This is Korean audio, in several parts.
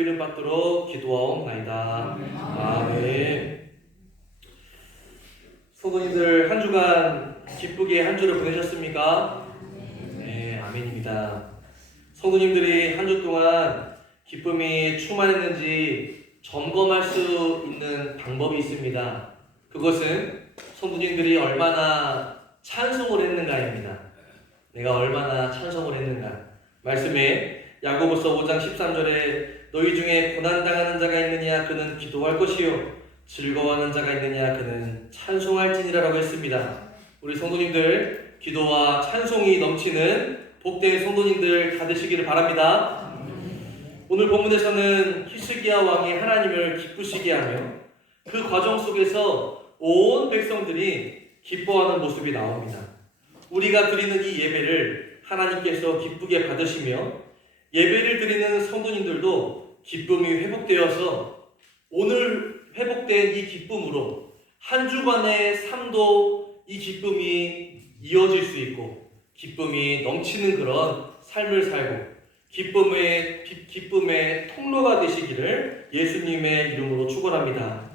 이름 받도록 기도하옵나이다. 아멘. 성도님들 한 주간 기쁘게 한 주를 보내셨습니까? 네, 아멘입니다. 성도님들이 한 주 동안 기쁨이 충만했는지 점검할 수 있는 방법이 있습니다. 그것은 성도님들이 얼마나 찬송을 했는가입니다. 내가 얼마나 찬송을 했는가. 말씀에 야고보서 5장 13절에 너희 중에 고난당하는 자가 있느냐 그는 기도할 것이요 즐거워하는 자가 있느냐 그는 찬송할지니라 라고 했습니다. 우리 성도님들 기도와 찬송이 넘치는 복된 성도님들 다 되시기를 바랍니다. 오늘 본문에서는 히스기야 왕이 하나님을 기쁘시게 하며 그 과정 속에서 온 백성들이 기뻐하는 모습이 나옵니다. 우리가 드리는 이 예배를 하나님께서 기쁘게 받으시며 예배를 드리는 성도님들도 기쁨이 회복되어서 오늘 회복된 이 기쁨으로 한 주간의 삶도 이 기쁨이 이어질 수 있고 기쁨이 넘치는 그런 삶을 살고 기쁨의 통로가 되시기를 예수님의 이름으로 축원합니다.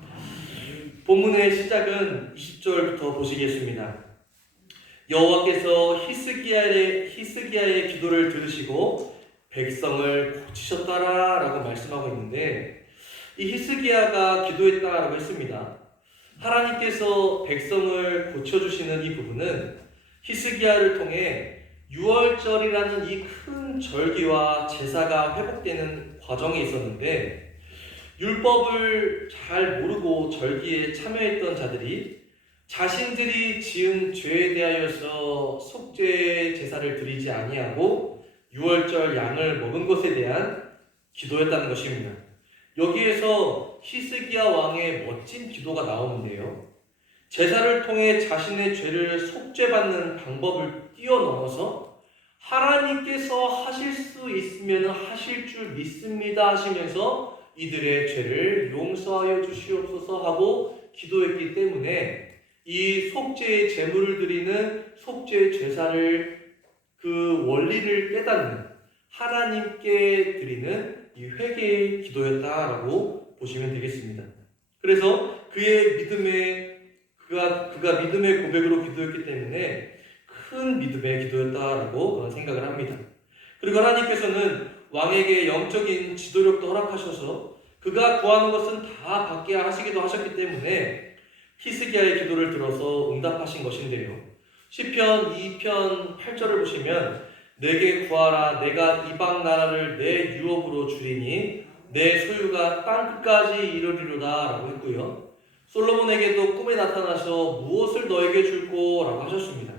본문의 시작은 20절부터 보시겠습니다. 여호와께서 히스기야의 기도를 들으시고 백성을 고치셨다라 라고 말씀하고 있는데 이 히스기야가 기도했다라고 했습니다. 하나님께서 백성을 고쳐주시는 이 부분은 히스기야를 통해 유월절이라는 이 큰 절기와 제사가 회복되는 과정이 있었는데 율법을 잘 모르고 절기에 참여했던 자들이 자신들이 지은 죄에 대하여서 속죄 제사를 드리지 아니하고 유월절 양을 먹은 것에 대한 기도였다는 것입니다. 여기에서 히스기야 왕의 멋진 기도가 나오는데요. 제사를 통해 자신의 죄를 속죄받는 방법을 뛰어넘어서 하나님께서 하실 수 있으면 하실 줄 믿습니다 하시면서 이들의 죄를 용서하여 주시옵소서 하고 기도했기 때문에 이 속죄의 제물을 드리는 속죄 제사를 그 원리를 깨닫는 하나님께 드리는 이 회개의 기도였다라고 보시면 되겠습니다. 그래서 그가 믿음의 고백으로 기도했기 때문에 큰 믿음의 기도였다라고 그런 생각을 합니다. 그리고 하나님께서는 왕에게 영적인 지도력도 허락하셔서 그가 구하는 것은 다 받게 하시기도 하셨기 때문에 히스기야의 기도를 들어서 응답하신 것인데요. 시편 2편 8절을 보시면 내게 구하라 내가 이방 나라를 내 유업으로 주리니 내 소유가 땅끝까지 이르리로다 라고 했고요. 솔로몬에게도 꿈에 나타나서 무엇을 너에게 줄꼬 라고 하셨습니다.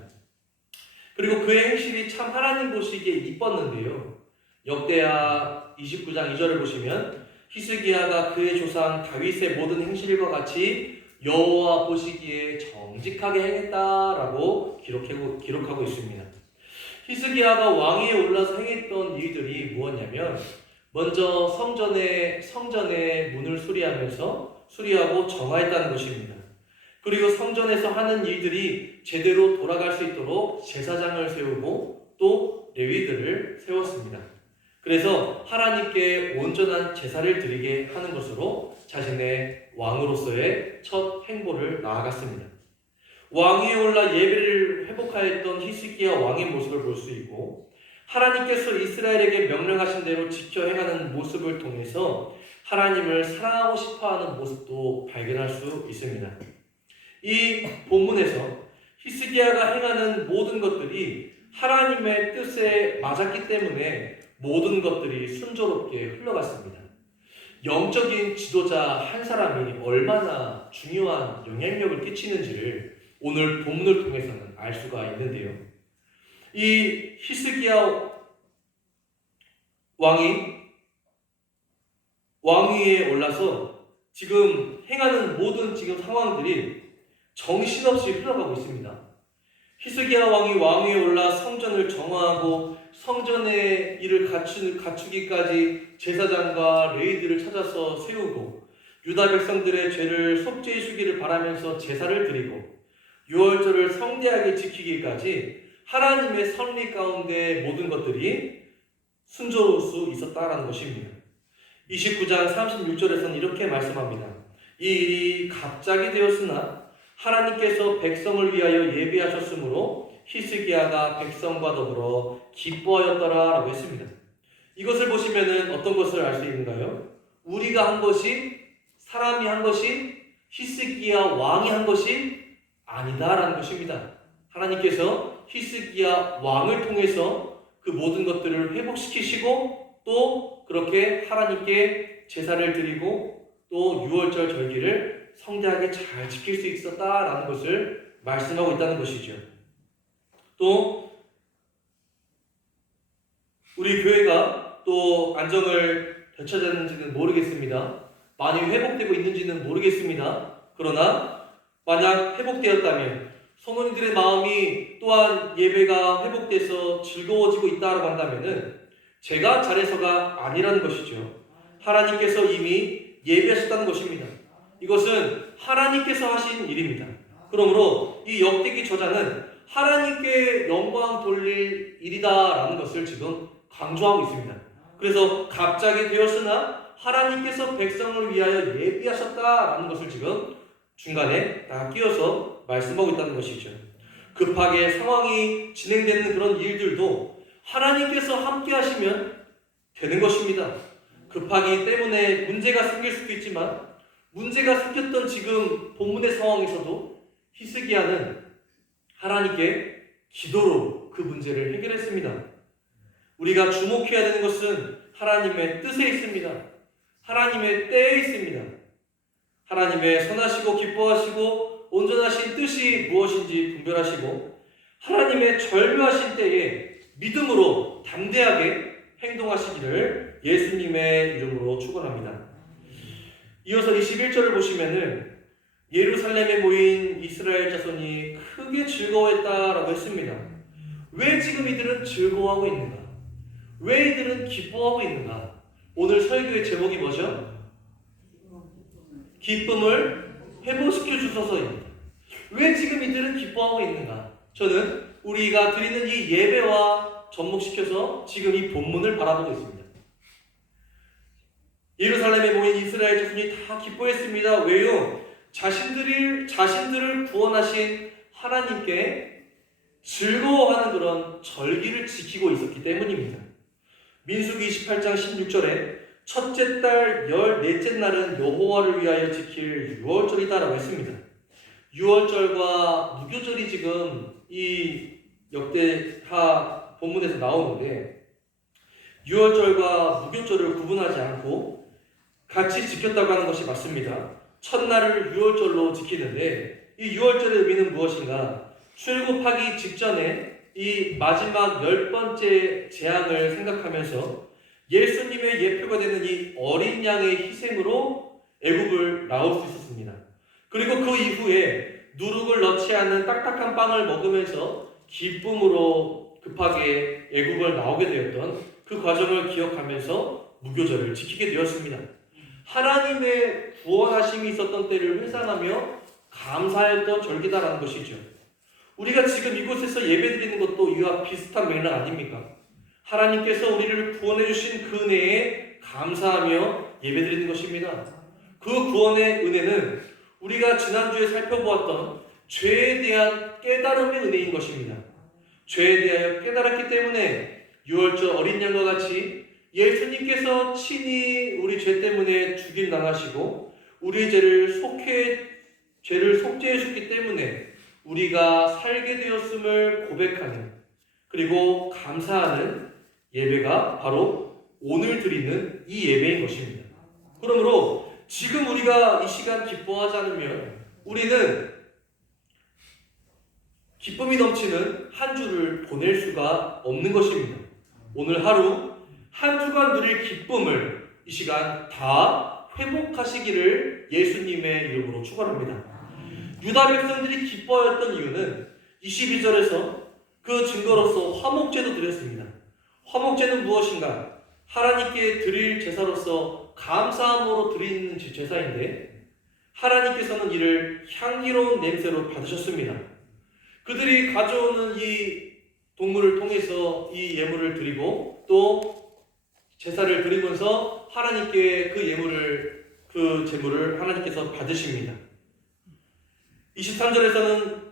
그리고 그의 행실이 참 하나님 보시기에 이뻤는데요. 역대하 29장 2절을 보시면 히스기야가 그의 조상 다윗의 모든 행실과 같이 여호와 보시기에 정직하게 행했다라고 기록하고 있습니다. 히스기야가 왕위에 올라서 행했던 일들이 무엇냐면 먼저 성전의 문을 수리하고 정화했다는 것입니다. 그리고 성전에서 하는 일들이 제대로 돌아갈 수 있도록 제사장을 세우고 또 레위들을 세웠습니다. 그래서 하나님께 온전한 제사를 드리게 하는 것으로 자신의 왕으로서의 첫 행보를 나아갔습니다. 왕위에 올라 예배를 회복하였던 히스기야 왕의 모습을 볼 수 있고 하나님께서 이스라엘에게 명령하신 대로 지켜 행하는 모습을 통해서 하나님을 사랑하고 싶어하는 모습도 발견할 수 있습니다. 이 본문에서 히스기야가 행하는 모든 것들이 하나님의 뜻에 맞았기 때문에 모든 것들이 순조롭게 흘러갔습니다. 영적인 지도자 한 사람이 얼마나 중요한 영향력을 끼치는지를 오늘 본문을 통해서는 알 수가 있는데요. 이 히스기야 왕위에 올라서 지금 행하는 모든 지금 상황들이 정신없이 흘러가고 있습니다. 히스기야 왕이 왕위에 올라 성전을 정화하고 성전의 일을 갖추기까지 제사장과 레위들을 찾아서 세우고 유다 백성들의 죄를 속죄해 주기를 바라면서 제사를 드리고 유월절을 성대하게 지키기까지 하나님의 섭리 가운데 모든 것들이 순조로울 수 있었다라는 것입니다. 29장 36절에서는 이렇게 말씀합니다. 이 일이 갑자기 되었으나 하나님께서 백성을 위하여 예비하셨으므로 히스기야가 백성과 더불어 기뻐하였더라 라고 했습니다. 이것을 보시면은 어떤 것을 알 수 있는가요? 우리가 한 것이, 사람이 한 것이, 히스기야 왕이 한 것이 아니다라는 것입니다. 하나님께서 히스기야 왕을 통해서 그 모든 것들을 회복시키시고 또 그렇게 하나님께 제사를 드리고 또 유월절 절기를 성대하게 잘 지킬 수 있었다라는 것을 말씀하고 있다는 것이죠. 또 우리 교회가 또 안정을 되찾았는지는 모르겠습니다. 많이 회복되고 있는지는 모르겠습니다. 그러나 만약 회복되었다면 성도님들의 마음이 또한 예배가 회복돼서 즐거워지고 있다고 한다면은 제가 잘해서가 아니라는 것이죠. 하나님께서 이미 예비하셨다는 것입니다. 이것은 하나님께서 하신 일입니다. 그러므로 이 역대기 저자는 하나님께 영광 돌릴 일이다라는 것을 지금 강조하고 있습니다. 그래서 갑자기 되었으나 하나님께서 백성을 위하여 예비하셨다라는 것을 지금 중간에 다 끼워서 말씀하고 있다는 것이죠. 급하게 상황이 진행되는 그런 일들도 하나님께서 함께 하시면 되는 것입니다. 급하기 때문에 문제가 생길 수도 있지만 문제가 생겼던 지금 본문의 상황에서도 히스기야는 하나님께 기도로 그 문제를 해결했습니다. 우리가 주목해야 되는 것은 하나님의 뜻에 있습니다. 하나님의 때에 있습니다. 하나님의 선하시고 기뻐하시고 온전하신 뜻이 무엇인지 분별하시고 하나님의 절묘하신 때에 믿음으로 담대하게 행동하시기를 예수님의 이름으로 축원합니다. 이어서 21절을 보시면은 예루살렘에 모인 이스라엘 자손이 크게 즐거워했다라고 했습니다. 왜 지금 이들은 즐거워하고 있는가? 왜 이들은 기뻐하고 있는가? 오늘 설교의 제목이 뭐죠? 기쁨을 회복시켜 주소서입니다. 왜 지금 이들은 기뻐하고 있는가? 저는 우리가 드리는 이 예배와 접목시켜서 지금 이 본문을 바라보고 있습니다. 예루살렘에 모인 이스라엘 자손이 다 기뻐했습니다. 왜요? 자신들을 구원하신 하나님께 즐거워하는 그런 절기를 지키고 있었기 때문입니다. 민수기 28장 16절에 첫째 달 14째 날은 여호와를 위하여 지킬 유월절이다라고 했습니다. 유월절과 무교절이 지금 이 역대하 본문에서 나오는데 유월절과 무교절을 구분하지 않고 같이 지켰다고 하는 것이 맞습니다. 첫날을 유월절로 지키는데 이 유월절의 의미는 무엇인가? 출애굽하기 직전에 이 마지막 10번째 재앙을 생각하면서 예수님의 예표가 되는 이 어린 양의 희생으로 애굽을 나올 수 있었습니다. 그리고 그 이후에 누룩을 넣지 않는 딱딱한 빵을 먹으면서 기쁨으로 급하게 애굽을 나오게 되었던 그 과정을 기억하면서 무교절을 지키게 되었습니다. 하나님의 구원하심이 있었던 때를 회상하며 감사했던 절기다라는 것이죠. 우리가 지금 이곳에서 예배드리는 것도 이와 비슷한 맥락 아닙니까? 하나님께서 우리를 구원해 주신 그 은혜에 감사하며 예배드리는 것입니다. 그 구원의 은혜는 우리가 지난주에 살펴보았던 죄에 대한 깨달음의 은혜인 것입니다. 죄에 대하여 깨달았기 때문에 유월절 어린 양과 같이 예수님께서 친히 우리 죄 때문에 죽임 당하시고 우리 죄를 속죄해 주셨기 때문에 우리가 살게 되었음을 고백하는 그리고 감사하는 예배가 바로 오늘 드리는 이 예배인 것입니다. 그러므로 지금 우리가 이 시간 기뻐하지 않으면 우리는 기쁨이 넘치는 한 주를 보낼 수가 없는 것입니다. 오늘 하루 한 주간 누릴 기쁨을 이 시간 다 회복하시기를 예수님의 이름으로 축원합니다. 유다 백성들이 기뻐했던 이유는 22절에서 그 증거로서 화목제도 드렸습니다. 화목제는 무엇인가? 하나님께 드릴 제사로서 감사함으로 드리는 제사인데 하나님께서는 이를 향기로운 냄새로 받으셨습니다. 그들이 가져오는 이 동물을 통해서 이 예물을 드리고 또 제사를 드리면서 하나님께 그 제물을 하나님께서 받으십니다. 23절에서는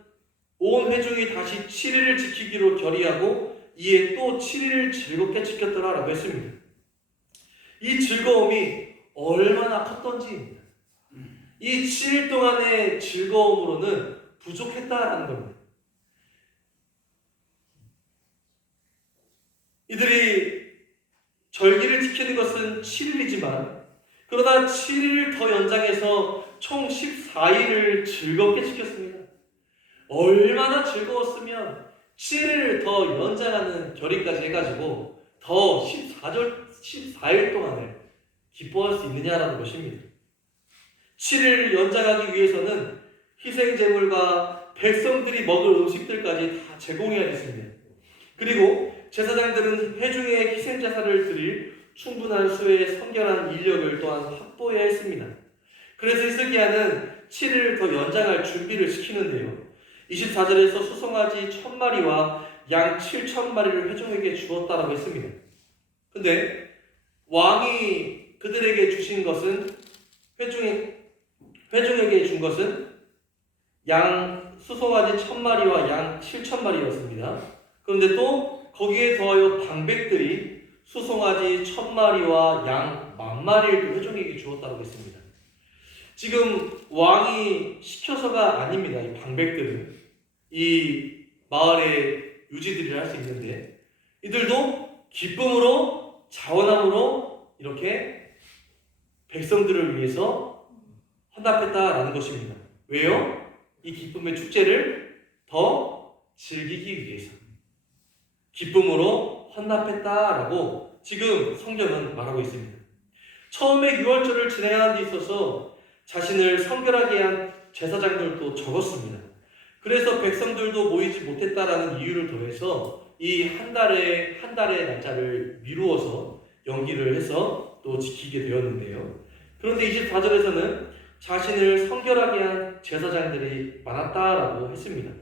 온 회중이 다시 7일을 지키기로 결의하고 이에 또 7일을 즐겁게 지켰더라라고 했습니다. 이 즐거움이 얼마나 컸던지입니다. 이 7일 동안의 즐거움으로는 부족했다라는 겁니다. 이들이 절기를 지키는 것은 7일이지만 그러나 7일을 더 연장해서 총 14일을 즐겁게 지켰습니다. 얼마나 즐거웠으면 7일을 더 연장하는 결의까지 해가지고 더 14일 동안을 기뻐할 수 있느냐라는 것입니다. 7일 연장하기 위해서는 희생제물과 백성들이 먹을 음식들까지 다 제공해야 했습니다. 그리고 제사장들은 회중의 희생제사를 드릴 충분한 수의 성결한 인력을 또한 확보해야 했습니다. 그래서 히스기야는 7일을 더 연장할 준비를 시키는데요. 24절에서 수송아지 1000마리와 양 7000마리를 회중에게 주었다라고 했습니다. 근데 왕이 그들에게 주신 것은 회중에게 준 것은 양 수송아지 1000마리와 양 7000마리였습니다. 그런데 또 거기에 더하여 방백들이 수송아지 1000마리와 양 10,000마리를 또 회중에게 주었다고 했습니다. 지금 왕이 시켜서가 아닙니다. 이 방백들은 이 마을의 유지들이라 할 수 있는데 이들도 기쁨으로 자원함으로 이렇게 백성들을 위해서 헌납했다라는 것입니다. 왜요? 이 기쁨의 축제를 더 즐기기 위해서 기쁨으로 헌납했다라고 지금 성경은 말하고 있습니다. 처음에 유월절을 진행하는 데 있어서 자신을 성결하게 한 제사장들도 적었습니다. 그래서 백성들도 모이지 못했다라는 이유를 더해서 이 한 달의 날짜를 미루어서 연기를 해서 또 지키게 되었는데요. 그런데 24절에서는 자신을 성결하게 한 제사장들이 많았다라고 했습니다.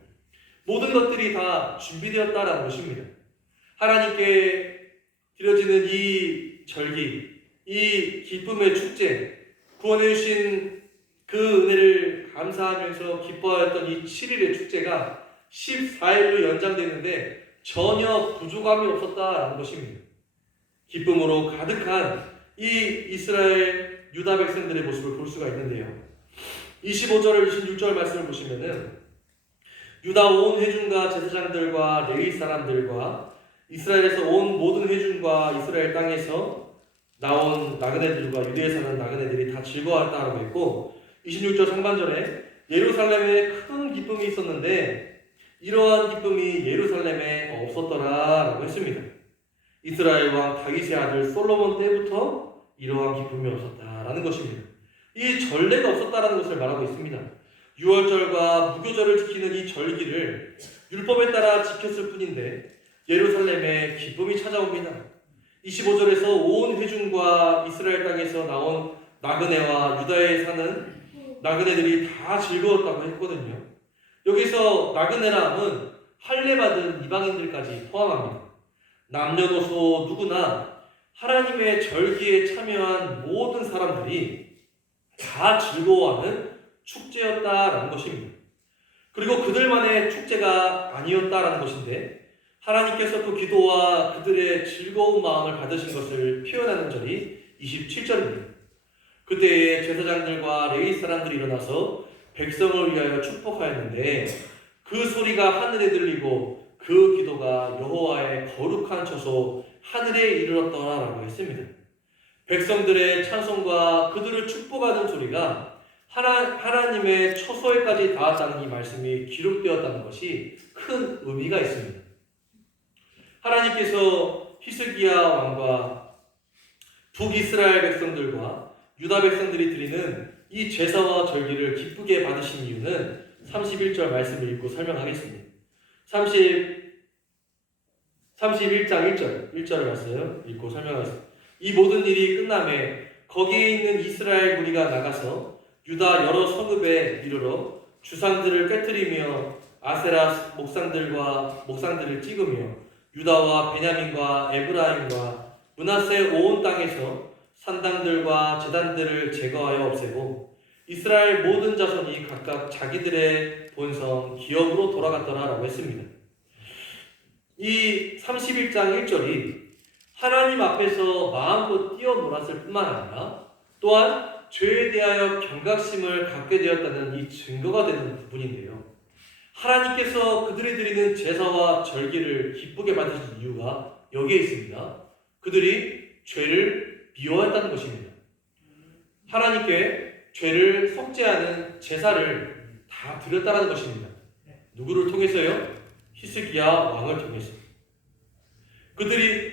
모든 것들이 다 준비되었다라는 것입니다. 하나님께 드려지는 이 절기, 이 기쁨의 축제, 구원해 주신 그 은혜를 감사하면서 기뻐하였던 이 7일의 축제가 14일로 연장되는데 전혀 부족함이 없었다라는 것입니다. 기쁨으로 가득한 이 이스라엘 유다 백성들의 모습을 볼 수가 있는데요. 25절, 26절 말씀을 보시면은 유다 온 회중과 제사장들과 레위 사람들과 이스라엘에서 온 모든 회중과 이스라엘 땅에서 나온 나그네들과 유대에 사는 나그네들이 다 즐거워했다라고 했고 26절 상반절에 예루살렘에 큰 기쁨이 있었는데 이러한 기쁨이 예루살렘에 없었더라라고 했습니다. 이스라엘 왕 다윗의 아들 솔로몬 때부터 이러한 기쁨이 없었다라는 것입니다. 이 전례가 없었다라는 것을 말하고 있습니다. 유월절과 무교절을 지키는 이 절기를 율법에 따라 지켰을 뿐인데 예루살렘에 기쁨이 찾아옵니다. 25절에서 온 회중과 이스라엘 땅에서 나온 나그네와 유다에 사는 나그네들이 다 즐거웠다고 했거든요. 여기서 나그네람은 할례받은 이방인들까지 포함합니다. 남녀노소 누구나 하나님의 절기에 참여한 모든 사람들이 다 즐거워하는 축제였다라는 것입니다. 그리고 그들만의 축제가 아니었다라는 것인데 하나님께서 그 기도와 그들의 즐거운 마음을 받으신 것을 표현하는 절이 27절입니다. 그때에 제사장들과 레위 사람들이 일어나서 백성을 위하여 축복하였는데 그 소리가 하늘에 들리고 그 기도가 여호와의 거룩한 처소 하늘에 이르렀더라라고 했습니다. 백성들의 찬송과 그들을 축복하는 소리가 하나님의 처소에까지 닿았다는 이 말씀이 기록되었다는 것이 큰 의미가 있습니다. 하나님께서 히스기야 왕과 북이스라엘 백성들과 유다 백성들이 드리는 이 제사와 절기를 기쁘게 받으신 이유는 31절 말씀을 읽고 설명하겠습니다. 31장 1절을 봤어요. 읽고 설명하겠습니다. 이 모든 일이 끝남에 거기에 있는 이스라엘 무리가 나가서 유다 여러 성읍에 이르러 주상들을 깨뜨리며 아세라 목상들을 찍으며 유다와 베냐민과 에브라임과 므낫세 온 땅에서 산당들과 제단들을 제거하여 없애고 이스라엘 모든 자손이 각각 자기들의 본성 기업으로 돌아갔더라라고 했습니다. 이 31장 1절이 하나님 앞에서 마음껏 뛰어놀았을 뿐만 아니라 또한 죄에 대하여 경각심을 갖게 되었다는 이 증거가 되는 부분인데요. 하나님께서 그들이 드리는 제사와 절기를 기쁘게 만드신 이유가 여기에 있습니다. 그들이 죄를 미워했다는 것입니다. 하나님께 죄를 속죄하는 제사를 다 드렸다는 것입니다. 누구를 통해서요? 히스기야 왕을 통해서. 그들이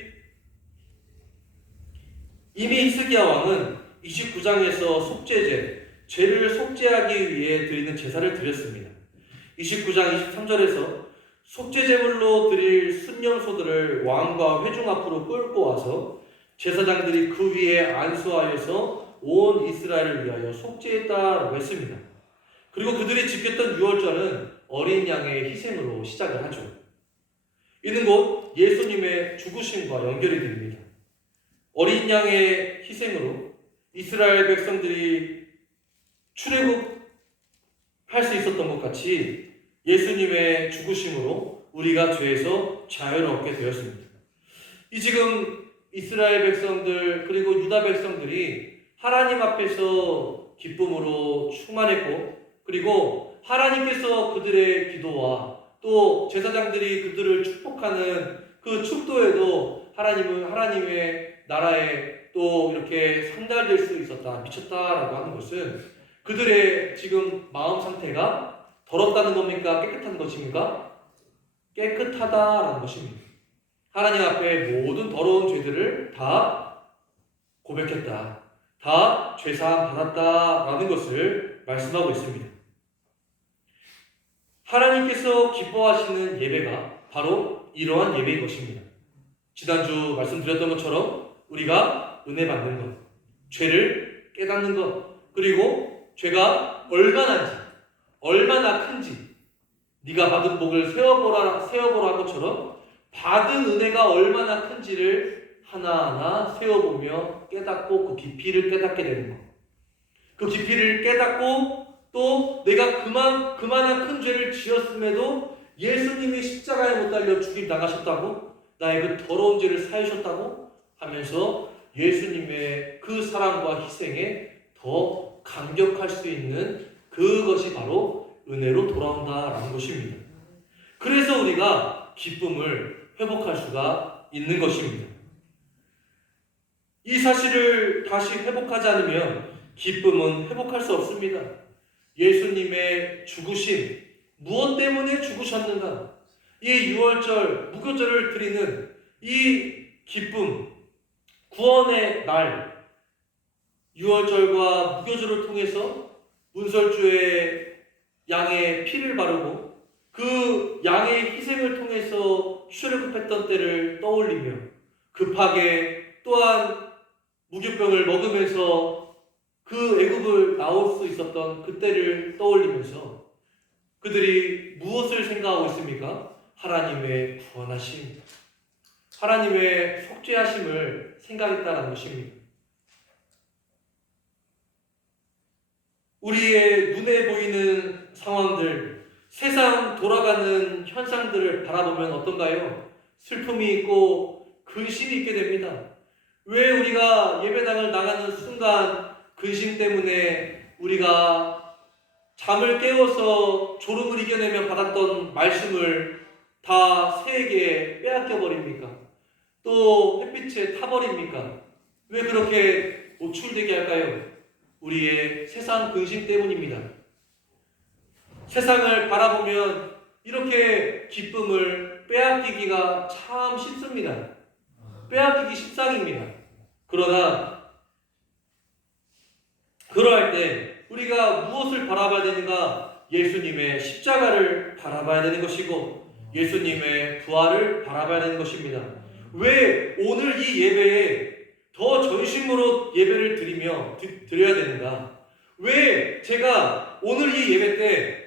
이미 히스기야 왕은 29장에서 속죄제, 죄를 속죄하기 위해 드리는 제사를 드렸습니다. 29장 23절에서 속죄제물로 드릴 순념소들을 왕과 회중 앞으로 끌고 와서 제사장들이 그 위에 안수하여서 온 이스라엘을 위하여 속죄했다라고 했습니다. 그리고 그들이 지켰던 유월절은 어린 양의 희생으로 시작을 하죠. 이는 곧 예수님의 죽으심과 연결이 됩니다. 어린 양의 희생으로 이스라엘 백성들이 출애굽할 수 있었던 것 같이 예수님의 죽으심으로 우리가 죄에서 자유를 얻게 되었습니다. 이 지금 이스라엘 백성들 그리고 유다 백성들이 하나님 앞에서 기쁨으로 충만했고 그리고 하나님께서 그들의 기도와 또 제사장들이 그들을 축복하는 그 축도에도 하나님은 하나님의 나라에 또 이렇게 상달될 수 있었다, 미쳤다라고 하는 것은 그들의 지금 마음 상태가 더럽다는 겁니까? 깨끗한 것입니까? 깨끗하다라는 것입니다. 하나님 앞에 모든 더러운 죄들을 다 고백했다. 다 죄사함 받았다라는 것을 말씀하고 있습니다. 하나님께서 기뻐하시는 예배가 바로 이러한 예배인 것입니다. 지난주 말씀드렸던 것처럼 우리가 은혜 받는 것, 죄를 깨닫는 것, 그리고 죄가 얼마나 큰지 네가 받은 복을 세어보라 한 것처럼 받은 은혜가 얼마나 큰지를 하나하나 세어보며 깨닫고 그 깊이를 깨닫게 되는 것. 그 깊이를 깨닫고 또 내가 그만한 큰 죄를 지었음에도 예수님이 십자가에 못 달려 죽임 당하셨다고 나의 그 더러운 죄를 사하셨다고 하면서 예수님의 그 사랑과 희생에 더 감격할 수 있는 그것이 바로 은혜로 돌아온다라는 것입니다. 그래서 우리가 기쁨을 회복할 수가 있는 것입니다. 이 사실을 다시 회복하지 않으면 기쁨은 회복할 수 없습니다. 예수님의 죽으심, 무엇 때문에 죽으셨는가? 이 유월절, 무교절을 드리는 이 기쁨, 구원의 날, 유월절과 무교절을 통해서 문설주에 양의 피를 바르고 그 양의 희생을 통해서 출애굽했던 때를 떠올리며 급하게 또한 무교병을 먹으면서 그 애굽을 나올 수 있었던 그때를 떠올리면서 그들이 무엇을 생각하고 있습니까? 하나님의 구원하심, 하나님의 속죄하심을 생각했다는 것입니다. 우리의 눈에 보이는 상황들, 세상 돌아가는 현상들을 바라보면 어떤가요? 슬픔이 있고 근심이 있게 됩니다. 왜 우리가 예배당을 나가는 순간 근심 때문에 우리가 잠을 깨워서 졸음을 이겨내며 받았던 말씀을 다 새에게 빼앗겨 버립니까? 또 햇빛에 타버립니까? 왜 그렇게 노출되게 할까요? 우리의 세상 근심 때문입니다. 세상을 바라보면 이렇게 기쁨을 빼앗기기가 참 쉽습니다. 빼앗기기 십상입니다. 그러나 그러할 때 우리가 무엇을 바라봐야 되는가? 예수님의 십자가를 바라봐야 되는 것이고 예수님의 부활을 바라봐야 되는 것입니다. 왜 오늘 이 예배에 더 전심으로 예배를 드려야 되는가? 왜 제가 오늘 이 예배 때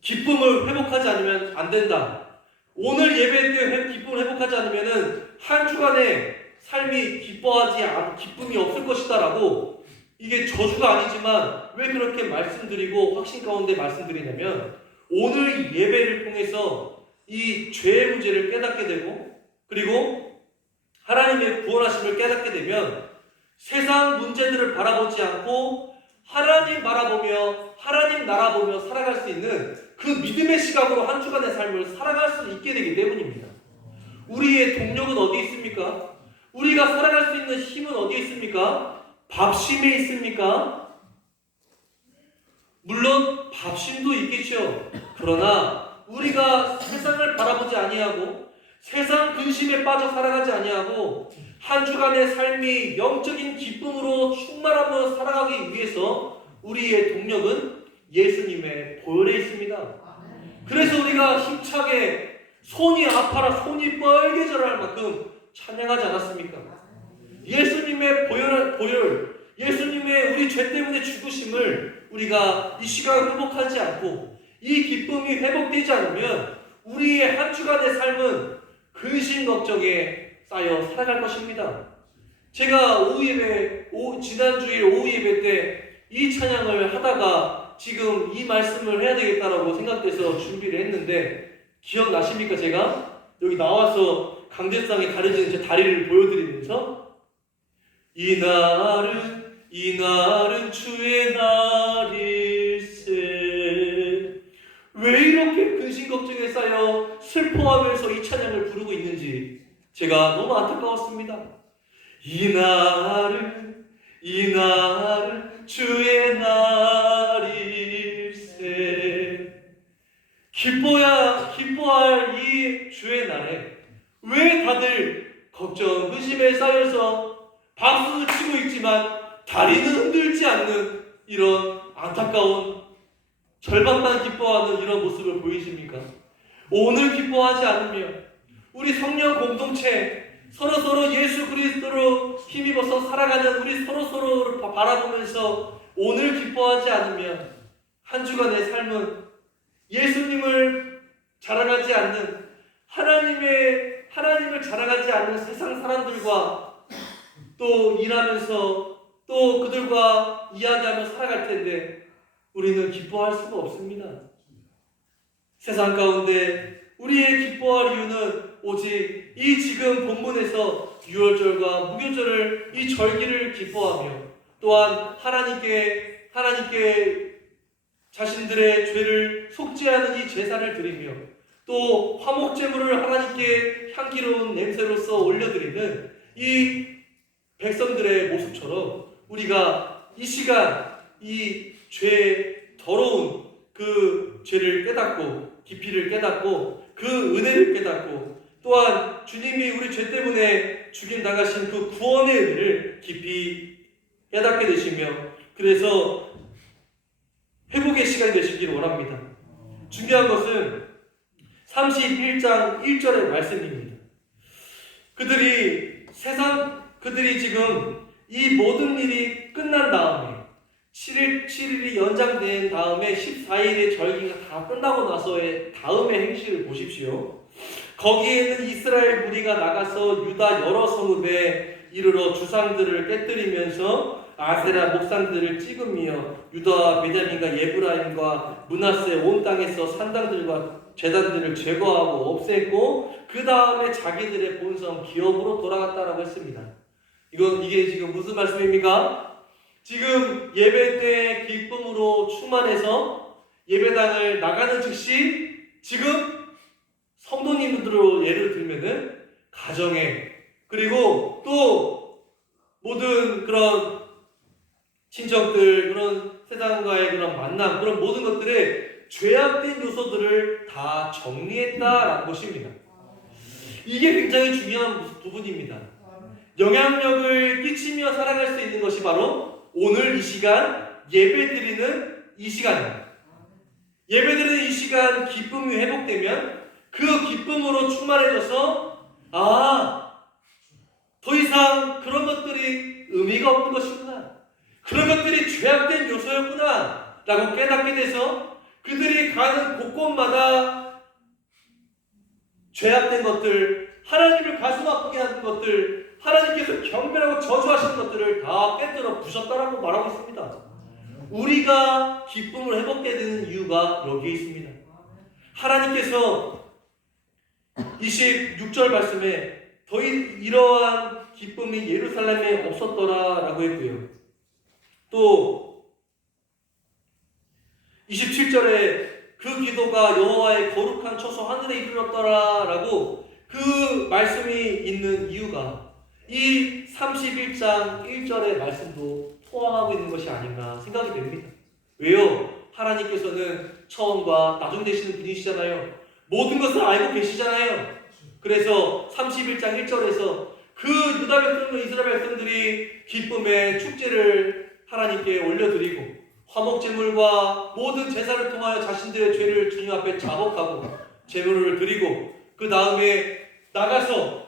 기쁨을 회복하지 않으면 안 된다? 오늘 예배 때 기쁨을 회복하지 않으면 한 주간의 삶이 기쁨이 없을 것이다라고, 이게 저주가 아니지만 왜 그렇게 말씀드리고 확신 가운데 말씀드리냐면, 오늘 이 예배를 통해서 이 죄의 문제를 깨닫게 되고, 그리고 하나님의 구원하심을 깨닫게 되면 세상 문제들을 바라보지 않고 하나님 바라보며 하나님 나라 보며 살아갈 수 있는 그 믿음의 시각으로 한 주간의 삶을 살아갈 수 있게 되기 때문입니다. 우리의 동력은 어디에 있습니까? 우리가 살아갈 수 있는 힘은 어디에 있습니까? 밥심에 있습니까? 물론 밥심도 있겠죠. 그러나 우리가 세상을 바라보지 아니하고 세상 근심에 빠져 살아가지 아니하고 한 주간의 삶이 영적인 기쁨으로 충만하며 살아가기 위해서 우리의 동력은 예수님의 보혈에 있습니다. 그래서 우리가 힘차게 손이 아파라 손이 뻘개져라 할 만큼 찬양하지 않았습니까? 예수님의 보혈, 예수님의 우리 죄 때문에 죽으심을 우리가 이 시간에 회복하지 않고 이 기쁨이 회복되지 않으면 우리의 한 주간의 삶은 근심 걱정에 쌓여 살아갈 것입니다. 제가 지난주에 오후 예배 때 이 찬양을 하다가 지금 이 말씀을 해야 되겠다라고 생각돼서 준비를 했는데, 기억나십니까? 제가 여기 나와서 강대상에 가려진 제 다리를 보여드리면서 이날은 주의 날일세, 왜 이렇게 근심 걱정에 쌓여 슬퍼하면서 이 찬양을 부르고 있는지 제가 너무 안타까웠습니다. 이날은 주의 날일세. 기뻐할 이 주의 날에 왜 다들 걱정, 근심에 쌓여서 박수를 치고 있지만 다리는 흔들지 않는 이런 안타까운, 절반만 기뻐하는 이런 모습을 보이십니까? 오늘 기뻐하지 않으면 우리 성령 공동체 서로 예수 그리스도로 힘입어서 살아가는 우리 서로를 바라보면서 오늘 기뻐하지 않으면 한 주간의 삶은 예수님을 자랑하지 않는, 하나님을 자랑하지 않는 세상 사람들과 또 일하면서 또 그들과 이야기하며 살아갈 텐데 우리는 기뻐할 수가 없습니다. 세상 가운데 우리의 기뻐할 이유는 오직 이 지금 본문에서 유월절과 무교절을 이 절기를 기뻐하며 또한 하나님께 자신들의 죄를 속죄하는 이 제사를 드리며 또 화목제물을 하나님께 향기로운 냄새로서 올려드리는 이 백성들의 모습처럼 우리가 이 시간 이 더러운 그 죄를 깨닫고 깊이를 깨닫고 그 은혜를 깨닫고 또한 주님이 우리 죄 때문에 죽임당하신 그 구원의 은혜를 깊이 깨닫게 되시며, 그래서 회복의 시간이 되시기를 원합니다. 중요한 것은 31장 1절의 말씀입니다. 그들이 지금 이 모든 일이 끝난 다음에 7일이 연장된 다음에 14일의 절기가 다 끝나고 나서의 다음의 행실을 보십시오. 거기에는 이스라엘 무리가 나가서 유다 여러 성읍에 이르러 주상들을 깨뜨리면서 아세라 목상들을 찍으며 유다와 베냐민과 예브라임과 므낫세 온 땅에서 산당들과 제단들을 제거하고 없앴고 그 다음에 자기들의 본성 기업으로 돌아갔다라고 했습니다. 이게 지금 무슨 말씀입니까? 지금 예배 때 기쁨으로 충만해서 예배당을 나가는 즉시 지금 성도님들로 예를 들면은 가정에, 그리고 또 모든 그런 친척들, 그런 세상과의 그런 만남, 그런 모든 것들에 죄악된 요소들을 다 정리했다라는 것입니다. 이게 굉장히 중요한 부분입니다. 영향력을 끼치며 살아갈 수 있는 것이 바로 오늘 이 시간 예배드리는 이 시간입니다. 예배드리는 이 시간 기쁨이 회복되면 그 기쁨으로 충만해져서 더 이상 그런 것들이 의미가 없는 것이구나, 그런 것들이 죄악된 요소였구나 라고 깨닫게 돼서 그들이 가는 곳곳마다 죄악된 것들, 하나님을 가슴 아프게 하는 것들, 하나님께서 경멸하고 저주하시는 것들을 다 깨뜨려 부셨다라고 말하고 있습니다. 우리가 기쁨을 회복해야 되는 이유가 여기에 있습니다. 하나님께서 26절 말씀에 더 이러한 기쁨이 예루살렘에 없었더라 라고 했고요. 또 27절에 그 기도가 여호와의 거룩한 처소 하늘에 이르렀더라 라고 그 말씀이 있는 이유가 이 31장 1절의 말씀도 포함하고 있는 것이 아닌가 생각이 됩니다. 왜요? 하나님께서는 처음과 나중 되시는 분이시잖아요. 모든 것을 알고 계시잖아요. 그래서 31장 1절에서 그 유다 백성과 이스라엘 백성들이 기쁨의 축제를 하나님께 올려드리고 화목제물과 모든 제사를 통하여 자신들의 죄를 주님 앞에 자복하고 제물을 드리고 그 다음에 나가서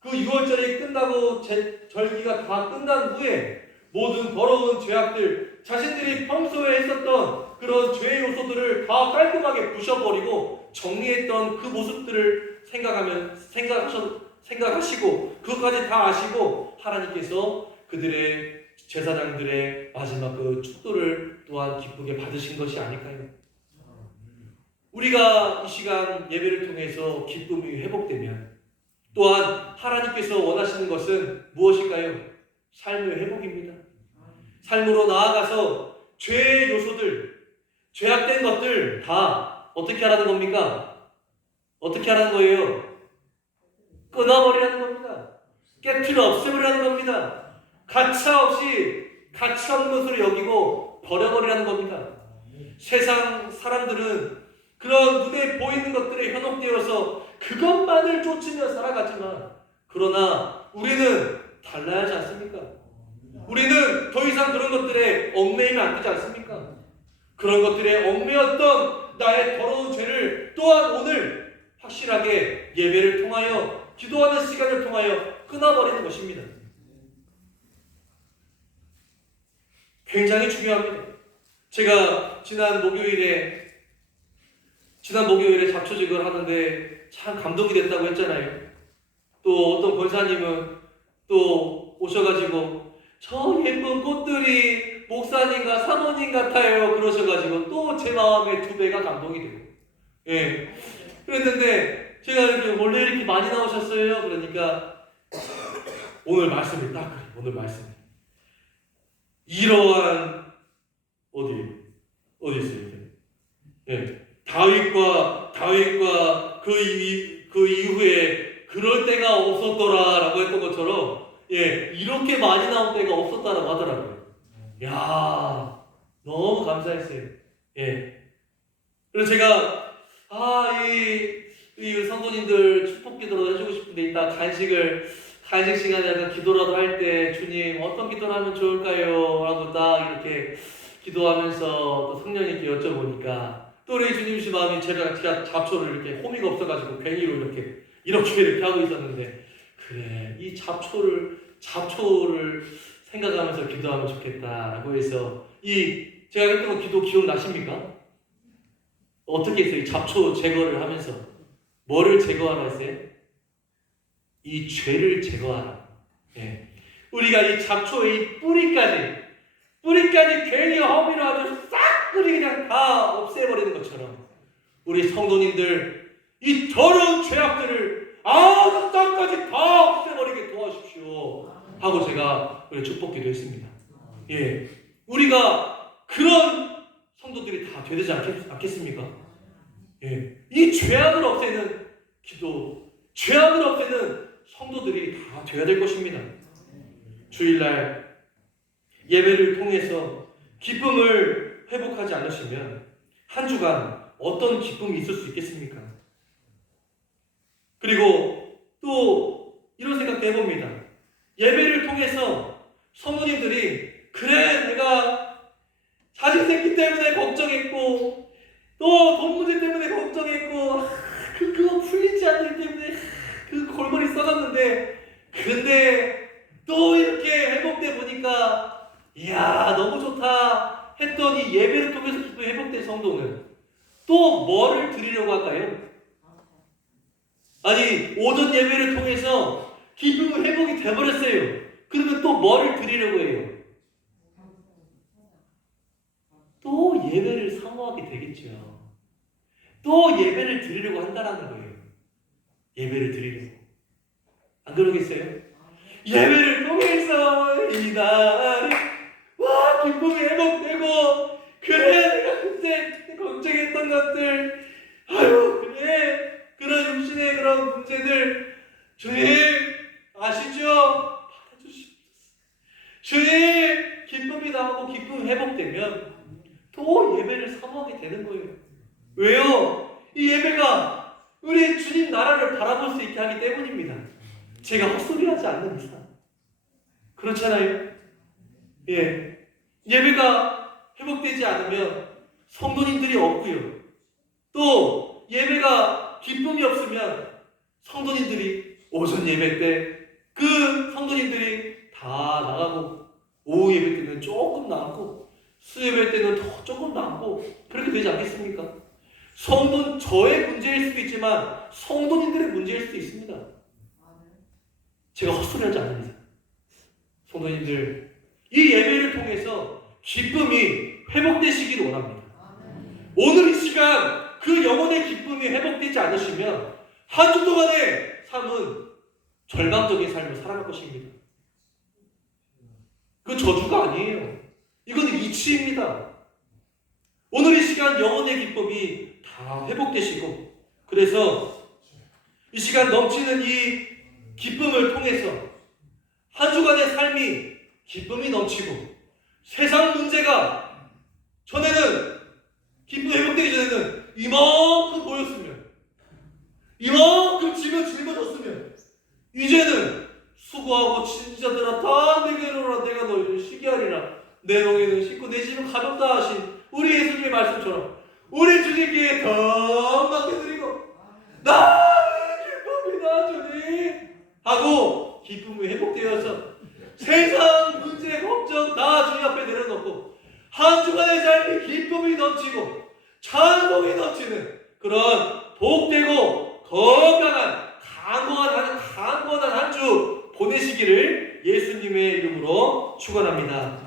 그 6월절이 끝나고 절기가 다 끝난 후에 모든 더러운 죄악들, 자신들이 평소에 했었던 그런 죄의 요소들을 다 깔끔하게 부셔버리고 정리했던 그 모습들을 생각하시고 그것까지 다 아시고 하나님께서 그들의 제사장들의 마지막 그 축도를 또한 기쁘게 받으신 것이 아닐까요? 우리가 이 시간 예배를 통해서 기쁨이 회복되면 또한 하나님께서 원하시는 것은 무엇일까요? 삶의 회복입니다. 삶으로 나아가서 죄의 요소들, 죄악된 것들 다 어떻게 하라는 겁니까? 어떻게 하라는 거예요? 끊어버리라는 겁니다. 깨트려 없애버리라는 겁니다. 가차없이 가치없는 것으로 여기고 버려버리라는 겁니다. 세상 사람들은 그런 눈에 보이는 것들에 현혹되어서 그것만을 쫓으며 살아가지만 그러나 우리는 달라야지 않습니까? 우리는 더 이상 그런 것들에 얽매이면 안 되지 않습니까? 그런 것들에 얽매였던 나의 더러운 죄를 또한 오늘 확실하게 예배를 통하여 기도하는 시간을 통하여 끊어버리는 것입니다. 굉장히 중요합니다. 제가 지난 목요일에 잡초직을 하는데 참 감동이 됐다고 했잖아요. 또 어떤 권사님은 또 오셔가지고 저 예쁜 꽃들이 목사님과 사모님 같아요 그러셔가지고 또 제 마음에 2배가 감동이 되고 예. 그랬는데 제가 이렇게 원래 이렇게 많이 나오셨어요. 그러니까 오늘 말씀이 딱 그래요. 오늘 말씀이 이러한 어디 있어요? 예. 다윗과 그 이후에 그럴 때가 없었더라라고 했던 것처럼 예, 이렇게 많이 나온 때가 없었다라고 하더라고요. 야, 너무 감사했어요. 예. 그래서 제가 이 성도님들 축복 기도를 해주고 싶은데 이따 간식 시간에 약간 기도라도 할 때 주님 어떤 기도를 하면 좋을까요? 하고 딱 이렇게 기도하면서 또 성령님께 여쭤보니까 또 우리 주님이신 마음이 제가 잡초를 이렇게 호미가 없어가지고 괭이로 이렇게 하고 있었는데 그래 이 잡초를 생각하면서 기도하면 좋겠다라고 해서 제가 했던 기도 기억나십니까? 어떻게 했어요? 이 잡초 제거를 하면서 뭐를 제거하라 했어요? 이 죄를 제거하라. 예. 우리가 이 잡초의 이 뿌리까지 괜히 허미를 아주 싹 그냥 다 없애버리는 것처럼 우리 성도님들 이 더러운 죄악들을 아주 땅까지 다 없애버리게 도와주십시오 하고 제가 축복기도 했습니다. 예, 우리가 그런 성도들이 다 되지 않겠습니까? 예, 이 죄악을 없애는 기도, 죄악을 없애는 성도들이 다 되어야 될 것입니다. 주일날 예배를 통해서 기쁨을 회복하지 않으시면 한 주간 어떤 기쁨이 있을 수 있겠습니까? 그리고 또 이런 생각도 해봅니다. 예배를 통해서 성도님들이 그래 내가 자식 생기 때문에 걱정했고 또 돈 문제 때문에 걱정했고 그거 풀리지 않기 때문에 그 골머리 썩었는데 근데 또 이렇게 회복돼 보니까 이야 너무 좋다 했더니 예배를 통해서 회복된 성도는 또 뭐를 드리려고 할까요? 아니, 오전 예배를 통해서 기쁨 회복이 돼버렸어요. 그러면 또 뭐를 드리려고 해요? 또 예배를 사모하게 되겠죠. 또 예배를 드리려고 한다라는 거예요. 예배를 드리려고. 안 그러겠어요? 예배를 통해서 이날이 와 기쁨이 회복되고 그래 내가 그때 걱정했던 것들 아유 그래 그런 육신의 그런 문제들 주님 아시죠? 받아주시옵소서. 주님 기쁨이 나오고 기쁨이 회복되면 또 예배를 사모하게 되는 거예요. 왜요? 이 예배가 우리 주님 나라를 바라볼 수 있게 하기 때문입니다. 제가 헛소리하지 않는 이상. 그렇잖아요. 예. 예배가 회복되지 않으면 성도님들이 없고요. 또 예배가 기쁨이 없으면 성도님들이 오전 예배 때 그 성도님들이 다 나가고 오후 예배 때는 조금 남고 수요예배 때는 더 조금 남고 그렇게 되지 않겠습니까? 저의 문제일 수도 있지만 성도님들의 문제일 수도 있습니다. 제가 헛소리하지 않습니다. 성도님들 이 예배를 통해서 기쁨이 회복되시기를 원합니다. 오늘 이 시간 그 영혼의 기쁨이 회복되지 않으시면 한 주 동안의 삶은 절망적인 삶을 살아갈 것입니다. 그 저주가 아니에요. 이건 이치입니다. 오늘 이 시간 영혼의 기쁨이 다 회복되시고 그래서 이 시간 넘치는 이 기쁨을 통해서 한 주간의 삶이 기쁨이 넘치고 세상 문제가 전에는 기쁨이 회복되기 전에는 이만큼 보였으면 이만큼 짊어졌으면 이제는 수고하고 친자들아 다 내게로 오라 내가 너희를 쉬게 하리라 내 멍에는 씻고 내 짐은 가볍다 하신 우리 예수님의 말씀처럼 우리 주님께 더 맡겨드리고 나는 기쁩니다 주님 하고 기쁨이 회복되어서 세상 문제 걱정 다 주님 앞에 내려놓고 한 주간의 삶이 기쁨이 넘치고 찬송이 넘치는 그런 복되고 건강한 강건한 한 주 보내시기를 예수님의 이름으로 축원합니다.